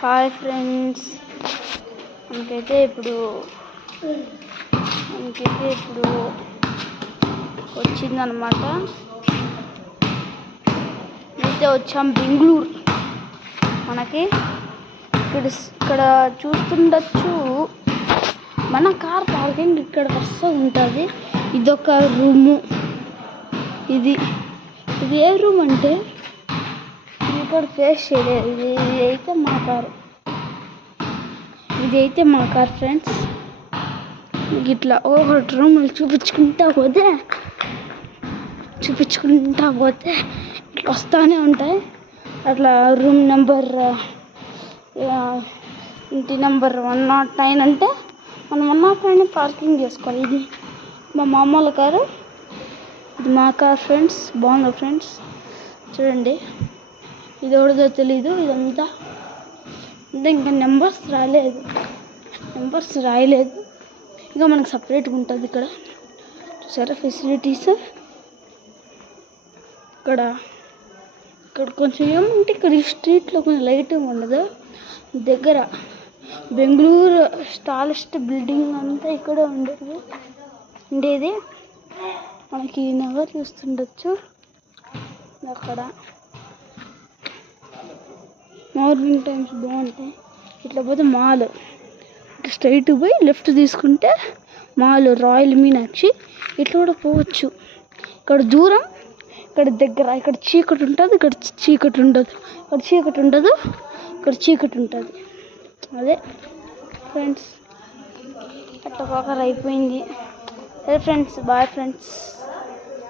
Hi friends, మనకైతే ఇప్పుడు వచ్చిందనమాట. అయితే వచ్చాం బెంగళూరు. మనకి ఇక్కడ చూస్తుండొచ్చు, మన కార్ పార్కింగ్ ఇక్కడ వస్తూ ఉంటుంది. ఇదొక రూము. ఇది ఏ రూమ్ అంటే ఇక్కడ ఫేస్ చేయలేదు. ఇదైతే మా కార్ ఫ్రెండ్స్. ఇట్లా ఒకటి రూములు చూపించుకుంటా పోతే ఇట్లా వస్తూనే ఉంటాయి. అట్లా రూమ్ నెంబర్ ఇంటి నెంబర్ 109 అంటే మనం 109 పార్కింగ్ చేసుకోవాలి. ఇది మా మామూలు కారు, ఇది మా కార్ ఫ్రెండ్స్. బాగుంది ఫ్రెండ్స్, చూడండి. ఇది ఎవరిదో తెలీదు. ఇదంతా అంటే ఇంకా నెంబర్స్ రాయలేదు. ఇంకా మనకు సపరేట్గా ఉంటుంది. ఇక్కడ చూసారా ఫెసిలిటీస్. ఇక్కడ కొంచెం ఏమంటే ఇక్కడ ఈ స్ట్రీట్లో కొంచెం లైటింగ్ ఉండదు. దగ్గర బెంగళూరు టాలెస్ట్ బిల్డింగ్ అంతా ఇక్కడ ఉండేది. మనకి నగర్ చూస్తుండొచ్చు. అక్కడ మార్నింగ్ టైమ్స్ బాగుంటాయి. ఇట్లా పోతే మాల్, ఇట్లా స్ట్రైట్ పోయి లెఫ్ట్ తీసుకుంటే మాల్ రాయల్ మీనాక్షి. ఇట్లా కూడా పోవచ్చు. ఇక్కడ దూరం, ఇక్కడ దగ్గర. ఇక్కడ చీకటి ఉంటుంది, ఇక్కడ చీకటి ఉండదు. ఇక్కడ చీకటి ఉంటుంది. అదే ఫ్రెండ్స్, అట్లా అయిపోయింది. అదే ఫ్రెండ్స్, బాయ్ ఫ్రెండ్స్.